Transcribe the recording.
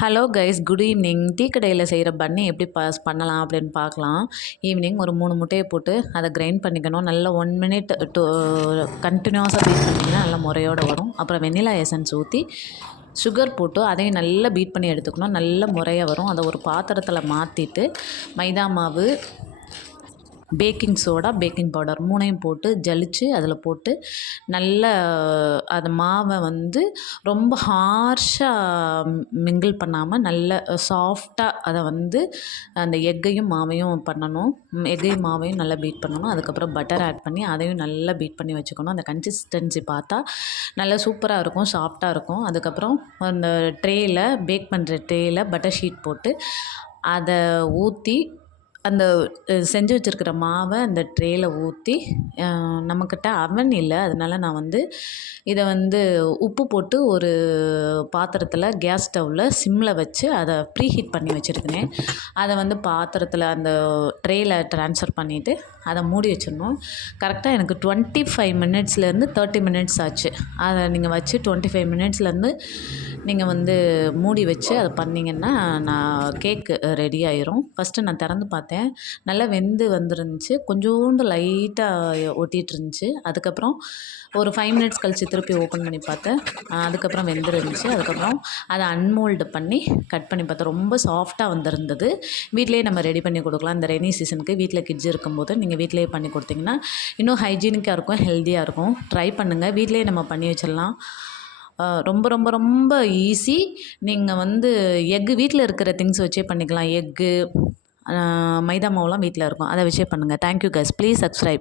Hello guys, good evening. Tea கடையில் செய்கிற பன்னி எப்படி பண்ணலாம் அப்படின்னு பார்க்கலாம். ஈவினிங் ஒரு 3 முட்டையை போட்டு அதை கிரைண்ட் பண்ணிக்கணும். நல்லா 1 மினிட் கண்டினியூஸாக பீட் பண்ணிங்கன்னா நல்லா முறையோடு வரும். அப்புறம் வெண்ணிலா எசன்ஸ் ஊற்றி சுகர் போட்டு அதையும் நல்லா பீட் பண்ணி எடுத்துக்கணும். நல்ல முறையாக வரும். அதை ஒரு பாத்திரத்தில் மாற்றிட்டு மைதா மாவு, பேக்கிங் சோடா, பேக்கிங் பவுடர் 3யும் போட்டு ஜலிச்சு அதில் போட்டு நல்லா அந்த மாவை வந்து ரொம்ப ஹார்ஷாக மிங்கிள் பண்ணாமல் நல்ல சாஃப்டாக அதை வந்து அந்த எக்கையும் மாவையும் பண்ணணும். எக்கையும் மாவையும் நல்லா பீட் பண்ணணும். அதுக்கப்புறம் பட்டர் ஆட் பண்ணி அதையும் நல்லா பீட் பண்ணி வச்சுக்கணும். அந்த கன்சிஸ்டன்சி பார்த்தா நல்லா சூப்பராக இருக்கும், சாஃப்டாக இருக்கும். அதுக்கப்புறம் அந்த ட்ரேயில் பேக் பண்ணுற ட்ரேயில் பட்டர் ஷீட் போட்டு அதை ஊற்றி அந்த செஞ்சு வச்சுருக்கிற மாவை அந்த ட்ரேயில் ஊற்றி, நம்மக்கிட்ட அவன் இல்லை, அதனால் நான் வந்து இதை வந்து உப்பு போட்டு ஒரு பாத்திரத்தில் கேஸ் ஸ்டவ்வில் சிம்மில் வச்சு அதை ப்ரீ ஹீட் பண்ணி வச்சுருக்கேன். அதை வந்து பாத்திரத்தில் அந்த ட்ரேயில் ட்ரான்ஸ்ஃபர் பண்ணிவிட்டு அதை மூடி வச்சிடணும். கரெக்டாக எனக்கு 25 மினிட்ஸ்லேருந்து 30 மினிட்ஸ் ஆச்சு. அதை நீங்கள் வச்சு 25 மினிட்ஸ்லேருந்து நீங்கள் வந்து மூடி வச்சு அதை பண்ணிங்கன்னா கேக்கு ரெடி ஆயிரும். ஃபஸ்ட்டு நான் திறந்து பார்த்தேன், நல்லா வெந்து வந்துருந்துச்சு. கொஞ்சோண்டு லைட்டாக ஒட்டிகிட்டு இருந்துச்சு. அதுக்கப்புறம் ஒரு 5 மினிட்ஸ் கழித்து திருப்பி ஓப்பன் பண்ணி பார்த்தேன். அதுக்கப்புறம் வெந்துருந்துச்சு. அதுக்கப்புறம் அதை அன்மோல்டு பண்ணி கட் பண்ணி பார்த்தேன். ரொம்ப சாஃப்டாக வந்திருந்தது. வீட்டிலேயே நம்ம ரெடி பண்ணி கொடுக்கலாம். இந்த ரெய்னி சீசனுக்கு வீட்டில் கிட்ஸ் இருக்கும்போது நீங்கள் வீட்டிலேயே பண்ணி கொடுத்தீங்கன்னா இன்னும் ஹைஜீனிக்காக இருக்கும், ஹெல்த்தியாக இருக்கும். ட்ரை பண்ணுங்கள். வீட்டிலேயே நம்ம பண்ணி வச்சிடலாம். ரொம்ப ரொம்ப ரொம்ப ஈஸி. நீங்கள் வந்து எக்கு வீட்டில் இருக்கிற திங்ஸ் வச்சே பண்ணிக்கலாம். எக்கு, மைதா மாவுலாம் வீட்டில் இருக்கும், அதை வச்சே பண்ணுங்கள். Thank you guys. Please subscribe.